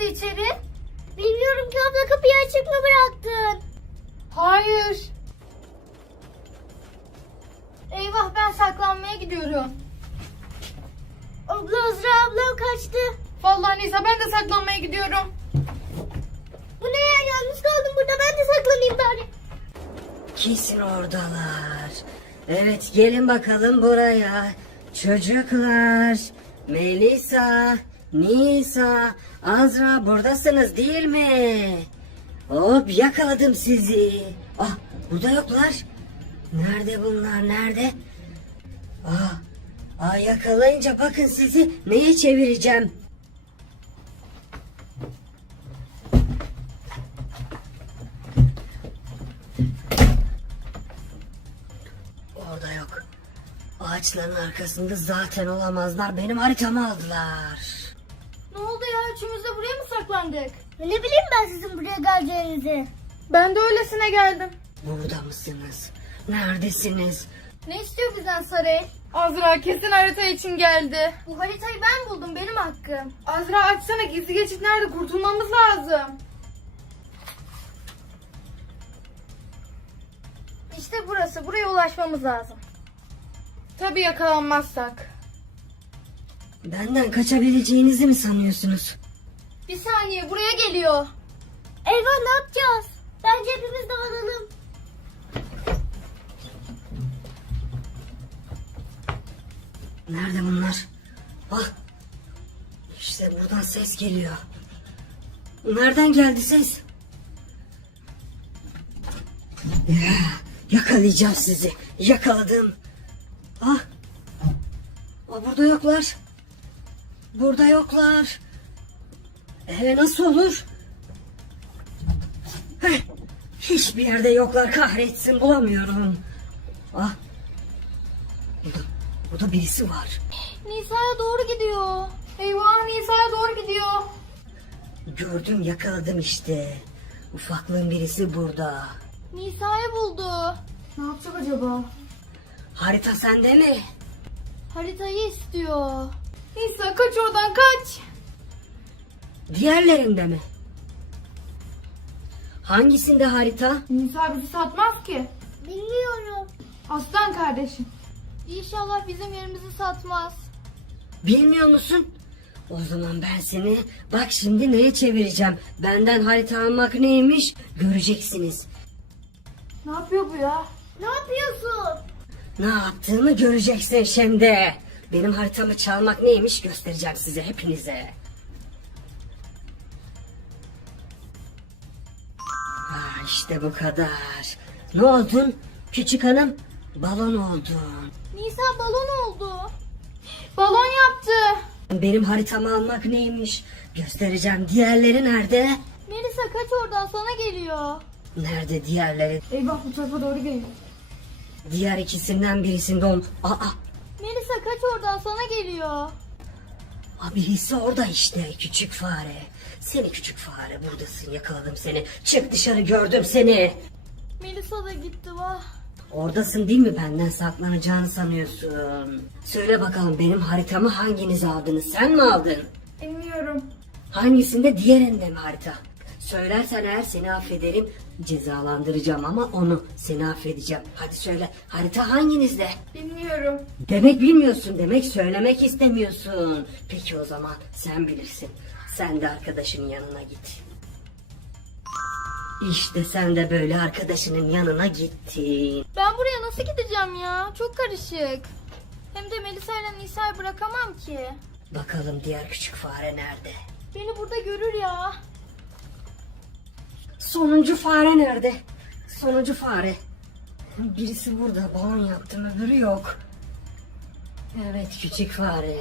girdi içeri? Bilmiyorum ki abla kapıyı açık mı bıraktın? Hayır. Eyvah ben saklanmaya gidiyorum. Abla Azra ablam kaçtı. Vallahi Nisa ben de saklanmaya gidiyorum. Bu ne ya yalnız kaldım burada ben de saklanayım bari. Kesin oradalar. Evet gelin bakalım buraya. Çocuklar. Melisa, Nisa, Azra buradasınız değil mi? Hop yakaladım sizi. Ah burada yoklar. Nerede bunlar nerede? Ah, ah yakalayınca bakın sizi neye çevireceğim. Orada yok. Ağaçların arkasında zaten olamazlar. Benim haritamı aldılar. Üçümüz de buraya mı saklandık? Ne bileyim ben sizin buraya geleceğinizi. Ben de öylesine geldim. Burada mısınız? Neredesiniz? Ne istiyor bizden Saray? Azra kesin harita için geldi. Bu haritayı ben buldum benim hakkım. Azra açsana gizli geçit nerede kurtulmamız lazım. İşte burası buraya ulaşmamız lazım. Tabii yakalanmazsak. Benden kaçabileceğinizi mi sanıyorsunuz? Bir saniye buraya geliyor. Eyvah ne yapacağız? Bence hepimiz dağılalım. Nerede bunlar? Ah. İşte buradan ses geliyor. Nereden geldi ses? Ya, yakalayacağım sizi. Yakaladım. Ah. Aa, burada yoklar. Burada yoklar. Ee, nasıl olur? Heh, hiçbir yerde yoklar kahretsin bulamıyorum. Ah. Burada, burada birisi var. Nisa'ya doğru gidiyor. Eyvah Nisa'ya doğru gidiyor. Gördüm yakaladım işte. Ufaklığın birisi burada. Nisa'yı buldu. Ne yapacak acaba? Harita sende mi? Haritayı istiyor. Nisa kaç oradan kaç. Diğerlerinde mi? Hangisinde harita? Nisa bizi satmaz ki. Bilmiyorum. Aslan kardeşim. İnşallah bizim yerimizi satmaz. Bilmiyor musun? O zaman ben seni bak şimdi neye çevireceğim. Benden harita almak neymiş göreceksiniz. Ne yapıyor bu ya? Ne yapıyorsun? Ne yaptığımı göreceksin şimdi. Benim haritamı çalmak neymiş göstereceğim size hepinize. İşte bu kadar. Ne oldun? Küçük hanım balon oldun. Nisa balon oldu. Balon yaptı. Benim haritamı almak neymiş göstereceğim. Diğerleri nerede? Melisa kaç oradan sana geliyor. Nerede diğerleri? Eyvah bu tarafa doğru geliyor. Diğer ikisinden birisinde ol. Aa, Melisa kaç oradan sana geliyor. aa, birisi orada işte küçük fare. Seni küçük fare buradasın yakaladım seni. Çık dışarı gördüm seni. Melisa da gitti vah. Oradasın değil mi benden saklanacağını sanıyorsun? Söyle bakalım benim haritamı hanginiz aldınız sen mi aldın? Bilmiyorum. Hangisinde diğerinde mi harita? Söylersen eğer seni affederim cezalandıracağım ama onu seni affedeceğim. Hadi söyle harita hanginizde? Bilmiyorum. Demek bilmiyorsun demek söylemek istemiyorsun. Peki o zaman sen bilirsin. Sen de arkadaşının yanına git. İşte sen de böyle arkadaşının yanına gittin. Ben buraya nasıl gideceğim ya? Çok karışık. Hem de Melisa ile Nisa'yı bırakamam ki. Bakalım diğer küçük fare nerede? Beni burada görür ya. Sonuncu fare nerede? Sonuncu fare. Birisi burada balon yaptım öbürü yok. Evet küçük fare.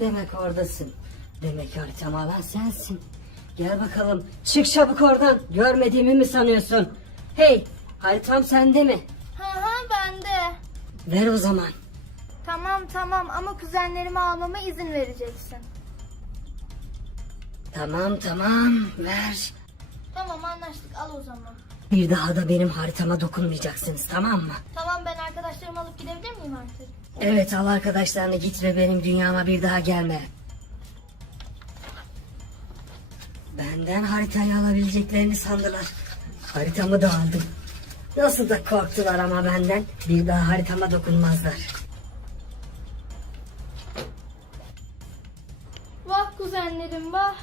Demek oradasın. Demek haritamı alan sensin. Gel bakalım çık çabuk oradan. Görmediğimi mi sanıyorsun? Hey haritam sende mi? Hı hı bende. Ver o zaman. Tamam tamam ama kuzenlerimi almama izin vereceksin. Tamam tamam ver. Tamam anlaştık al o zaman. Bir daha da benim haritama dokunmayacaksınız tamam mı? Tamam ben arkadaşlarımı alıp gidebilir miyim artık? Evet al arkadaşlarını git ve benim dünyama bir daha gelme. Benden haritayı alabileceklerini sandılar. Haritamı da aldım. Nasıl da korktular ama benden. Bir daha haritama dokunmazlar. Vah kuzenlerim vah.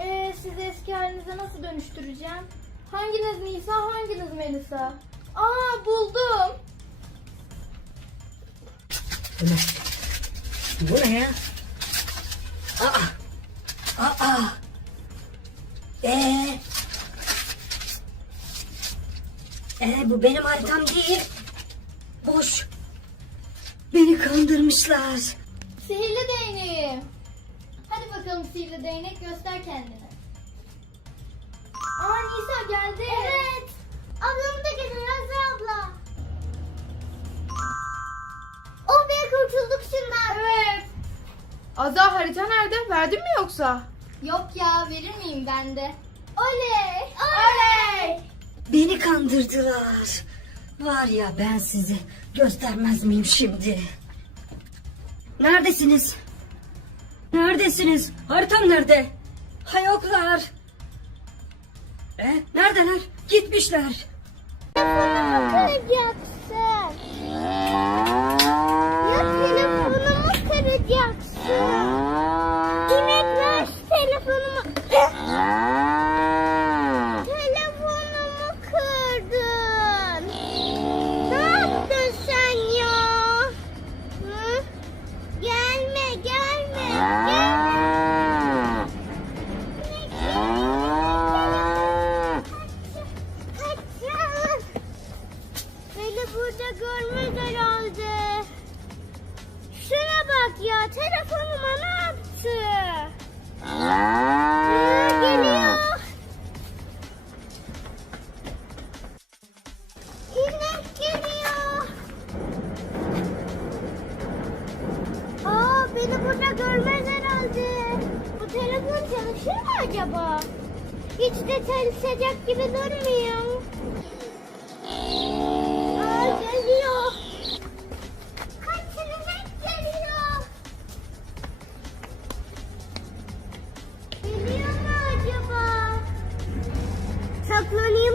Ee, sizi eski halinize nasıl dönüştüreceğim? Hanginiz Nisa hanginiz Melisa? Aa buldum. Bu ne? Bu ne ya? Aa! Aa! Ee? Ee bu benim haritam değil. Boş. Beni kandırmışlar. Sihirli değneğim. Hadi bakalım sihirli değnek göster kendini. Aa Nisa geldi. Evet. Ablamı da getir Azra abla. Oh be kurtulduk şundan. Evet. Azra harita nerede? Verdin mi yoksa? Yok ya verir miyim ben de? Oley! Oley! Beni kandırdılar. Var ya ben sizi göstermez miyim şimdi? Neredesiniz? Neredesiniz? Haritam nerede? Ha yoklar. E, neredeler? Gitmişler. kıracaksın? Ya telefonumu kıracaksın. Çalışır mı acaba? Hiç de çalışacak gibi durmuyor. Aa geliyor. Kaçın inek geliyor. Geliyor mu acaba? Saklanayım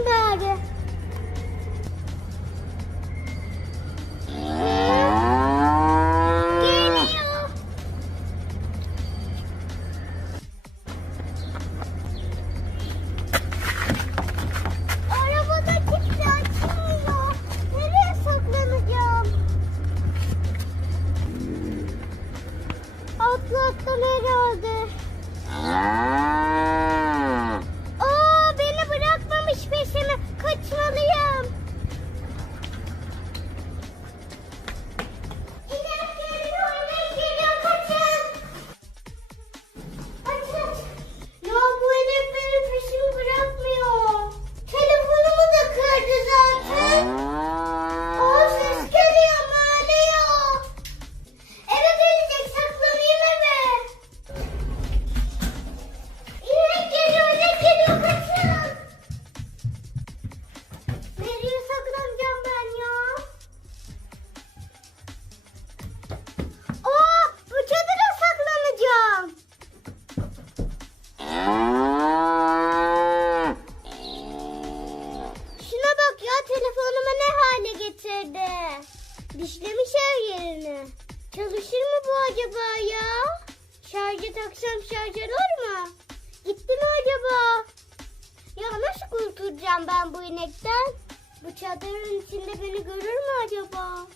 kurtulacağım ben bu inekten? Bu çadırın içinde beni görür mü acaba?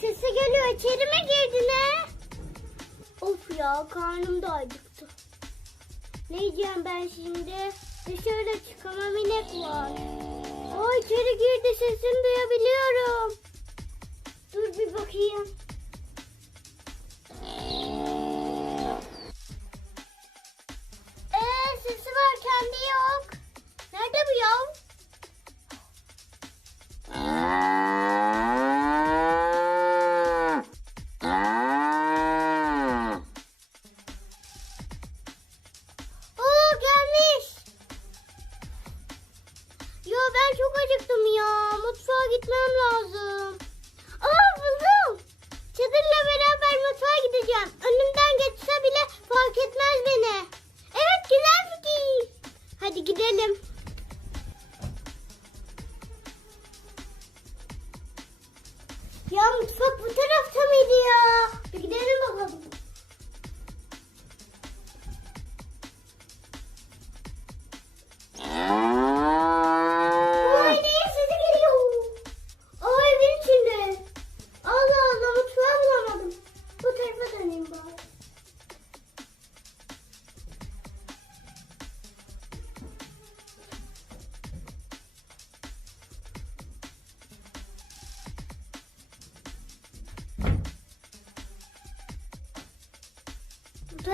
Sesi geliyor içeri mi girdi ne? Of ya karnım da acıktı. Ne yiyeceğim ben şimdi? Dışarıda çıkamam inek var. Aa içeri girdi sesini duyabiliyorum. Dur bir bakayım. Bende yok. Nerede bu yav? Oo gelmiş. Ya ben çok acıktım ya. Mutfağa gitmem lazım. Aa buldum. Çadırla beraber mutfağa gideceğim. Önümden geçse bile fark etmez beni gidelim. Ya mutfak bu tarafta mıydı ya? Bir gidelim bakalım.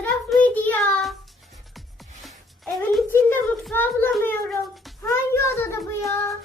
taraf mıydı ya? Evin içinde mutfağı bulamıyorum. Hangi odada bu ya?